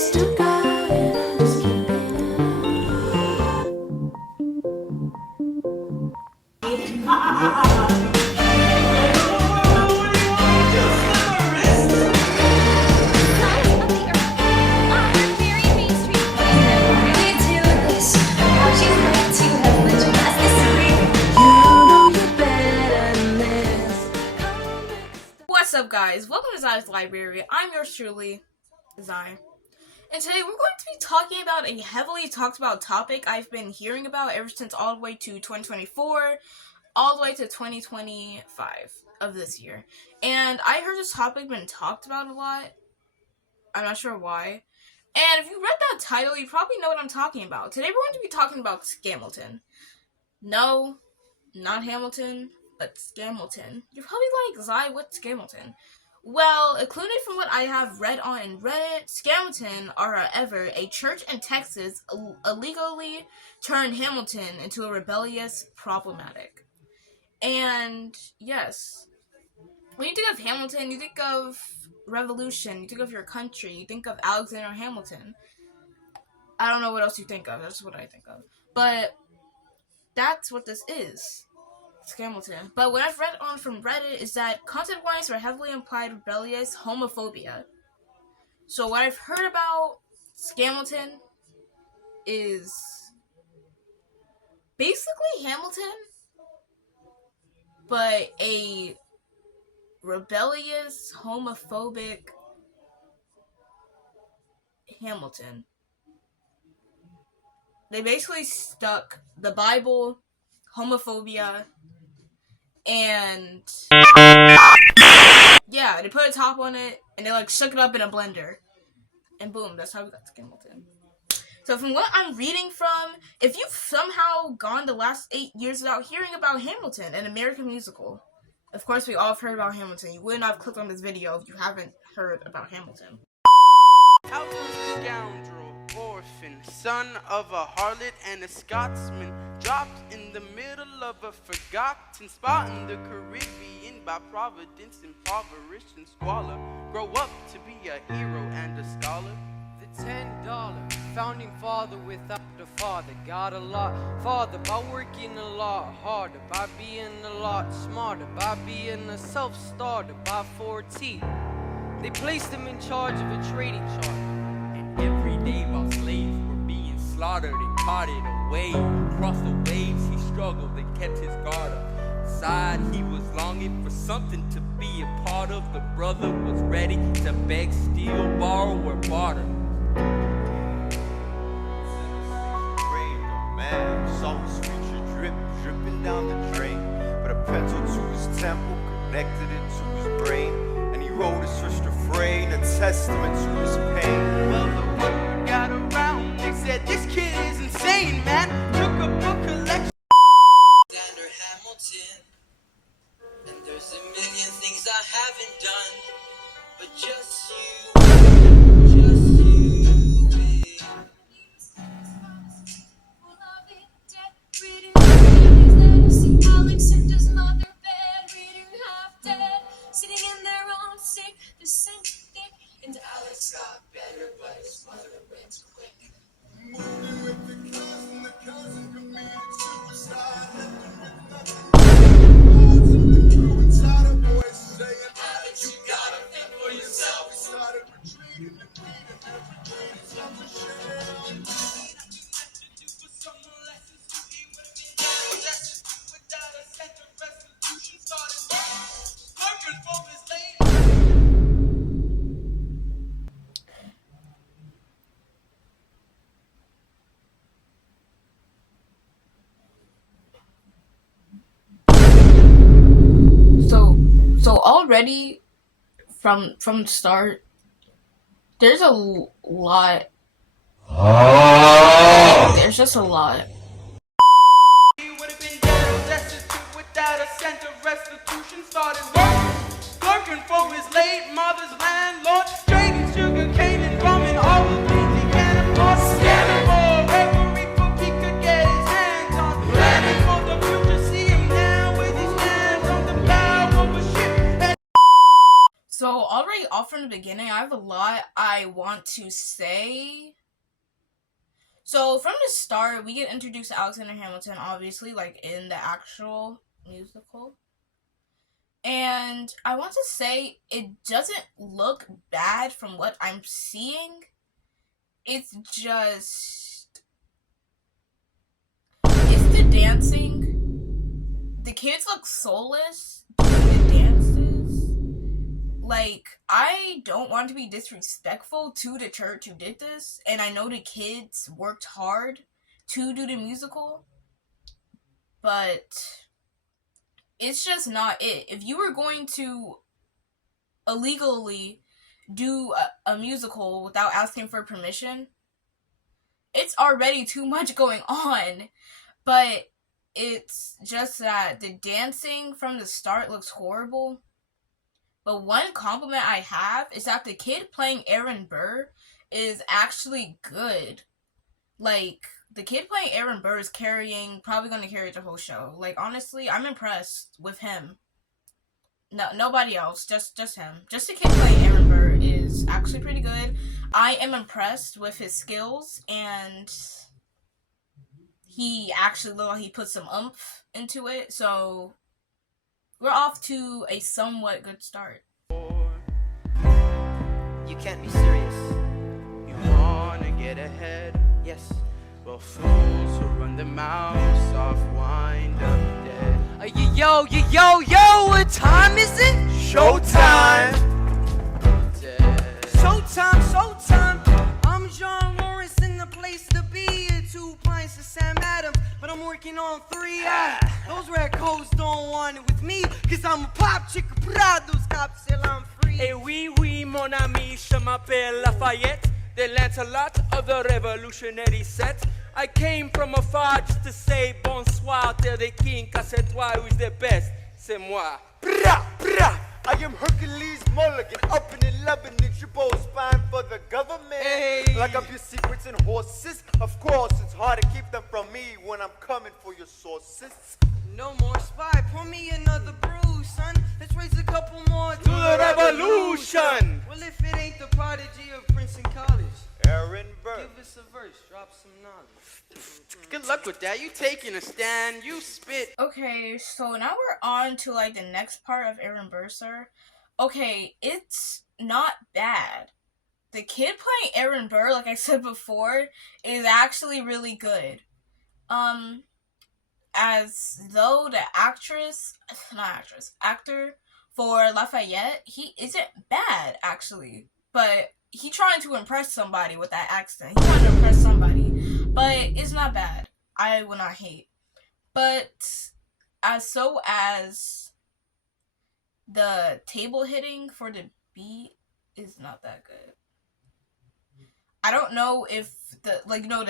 still got it, I'm just keeping it up. What's up, guys? Welcome to Zai's Library. I'm yours truly, Zai. And today we're going to be talking about a heavily talked about topic I've been hearing about ever since all the way to 2024, all the way to 2025 of this year. And I heard this topic been talked about a lot. I'm not sure why. And if you read that title, you probably know what I'm talking about. Today we're going to be talking about Scamilton. No, not Hamilton, but Scamilton. You're probably like, Zai, what's Scamilton? Well, included from what I have read on Reddit, Scamilton are, however, a church in Texas illegally turned Hamilton into a rebellious problematic. And, yes, when you think of Hamilton, you think of revolution, you think of your country, you think of Alexander Hamilton. I don't know what else you think of, that's what I think of. But that's what this is. Scamilton. But what I've read on from Reddit is that content-wise are heavily implied rebellious homophobia. So what I've heard about Scamilton is basically Hamilton, but a rebellious, homophobic Hamilton. They basically stuck the Bible, homophobia, and yeah, they put a top on it, and they like shook it up in a blender, and boom, that's how we got Scamilton. So from what I'm reading from, if you've somehow gone the last 8 years without hearing about Hamilton, an American musical, of course we all have heard about Hamilton. You would not have clicked on this video if you haven't heard about Hamilton. How was a scoundrel, orphan, son of a harlot and a Scotsman, dropped in the middle of a forgotten spot in the Caribbean by providence, impoverished and squalor, grow up to be a hero and a scholar. The $10 founding father without a father got a lot farther by working a lot harder, by being a lot smarter, by being a self-starter. By 14 they placed him in charge of a trading charter, and every day while slaves were being slaughtered and carted away across the waves, he struggled and kept his guard up. Inside he was longing for something to be a part of. The brother was ready to beg, steal, borrow, or barter. Saw his future dripping down the drain, but a pencil to his temple connected it to his brain, and he wrote his first refrain, a testament to his pain. Well, the word got around, they said this kid is insane, man. Took a book collection. Alexander Hamilton, and there's a million things I haven't done, but just you, babe. Alexander's mother bed, reading half dead, sitting in their own sick, the same thing. And Alex got better, but his mother went quick. Moving with the cousin committed suicide. Alex, you gotta think for yourself. He started retreating and bleeding every dream is of a shell. So already from the start, there's a lot. There's just a lot. He would have been dead or destitute without a cent of restitution. Started working, clerking for his late mother's landlord, trading sugar cane and rum and all the things he can't afford. Scamming for every book he could get his hands on. Planning for the future, see him now with his hands on the bow of a ship. So already off from from the beginning, I have a lot I want to say. So from the start, we get introduced to Alexander Hamilton, obviously, like in the actual musical. And I want to say it doesn't look bad from what I'm seeing. It's just... it's the dancing. The kids look soulless doing the dances. Like, I don't want to be disrespectful to the church who did this, and I know the kids worked hard to do the musical, but it's just not it. If you were going to illegally do a musical without asking for permission, it's already too much going on. But it's just that the dancing from the start looks horrible. But one compliment I have is that the kid playing Aaron Burr is actually good. Like, the kid playing Aaron Burr is probably going to carry the whole show. Like, honestly, I'm impressed with him. No, nobody else, just him. Just the kid playing Aaron Burr is actually pretty good. I am impressed with his skills, and he actually looked like he put some oomph into it, so we're off to a somewhat good start. You can't be serious. You wanna get ahead? Yes. Well, fools who run their mouths off wind up dead. Yo, what time is it? Showtime! Showtime. I'm John Lawrence in the place to be. 2 pints of Sam Adams, but I'm working on 3. Those red coats don't want it with me, cause I'm a pop chick proud. Those cops say I'm free. Et oui, mon ami, je m'appelle Lafayette, the Lancelot of the revolutionary set. I came from afar just to say bonsoir, tell the king, car c'est toi who's the best, c'est moi. Brah, brah. I am Hercules Mulligan, up in 11-inch bow spine for the government. Hey. Like up your secrets and horses. Of course, it's hard to keep them from me when I'm coming for your sources. No more spy, pour me another brew, son. Let's raise a couple more To the revolution! Well, if it ain't the prodigy of Princeton College, Aaron Burr. give us a verse, drop some knowledge. Good luck with that. You taking a stand, you spit. Okay, so now we're on to, like, the next part of Aaron Burr, sir. Okay, it's not bad. The kid playing Aaron Burr, like I said before, is actually really good. As though the actor for Lafayette, he isn't bad, actually. But he trying to impress somebody with that accent. He's trying to impress somebody. But it's not bad. I will not hate. But as the table hitting for the beat is not that good. I don't know if the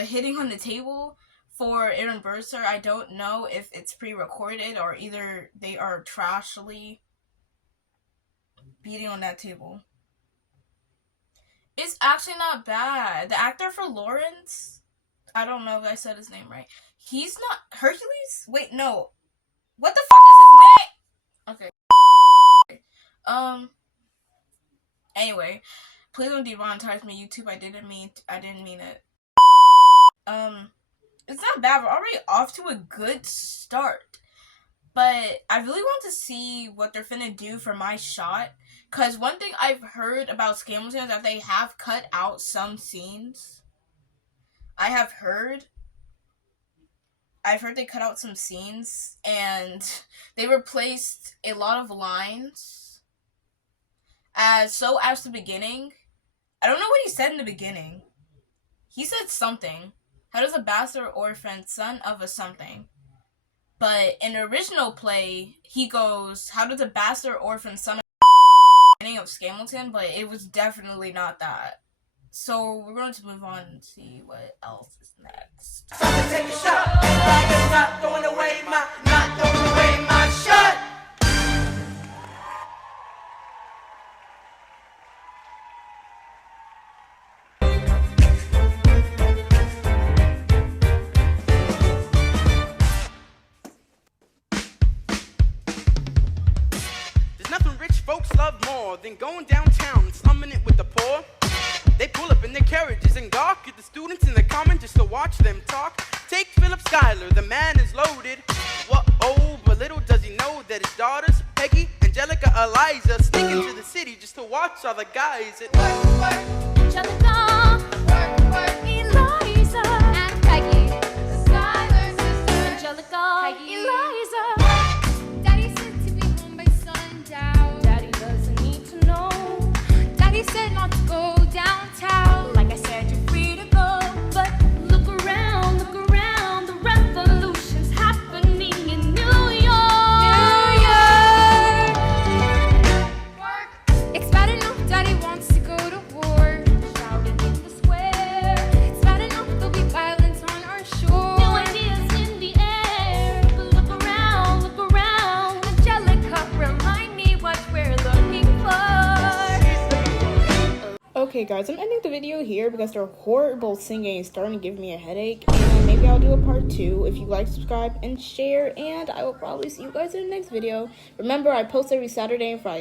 hitting on the table for Aaron Burr, sir, I don't know if it's pre-recorded or either they are trashily beating on that table. It's actually not bad. The actor for Lawrence, I don't know if I said his name right. He's not Hercules? Wait, no. What the fuck is his name? Okay. Anyway, please don't demonetize me, YouTube. I didn't mean it. It's not bad. We're already off to a good start. But I really want to see what they're finna do for my shot. Because one thing I've heard about Scamilton is that they have cut out some scenes. I've heard they cut out some scenes. And they replaced a lot of lines. As the beginning. I don't know what he said in the beginning. He said something. How does a bastard orphan, son of a something? But in the original play, he goes, how does a bastard orphan, son of a beginning of Scamilton? But it was definitely not that. So we're going to move on and see what else is next. Take a shot, not throwing away my shot. love more than going downtown and slumming it with the poor. They pull up in their carriages and gawk at the students in the common just to watch them talk. Take Philip Schuyler, the man is loaded. What oh, but little does he know that his daughters, Peggy, Angelica, Eliza, sneak into the city just to watch all the guys at Angelica, Eliza, and Peggy. Schuyler's sister. Angelica, Peggy, Eliza. Daddy said to be home by sundown. Daddy doesn't need to know. Daddy said not to go downtown. Like I said, you're free to go. But look around, the revolution's happening in New York. It's bad enough Daddy wants to go to war. Shouting in the square. It's bad enough there'll be violence on our shore. New ideas in the air. But look around. Angelica, remind me what we're looking for. Okay guys, I'm ending the video here because their horrible singing is starting to give me a headache, and maybe I'll do a part 2. If you like, subscribe and share, and I will probably see you guys in the next video. Remember, I post every Saturday and Friday.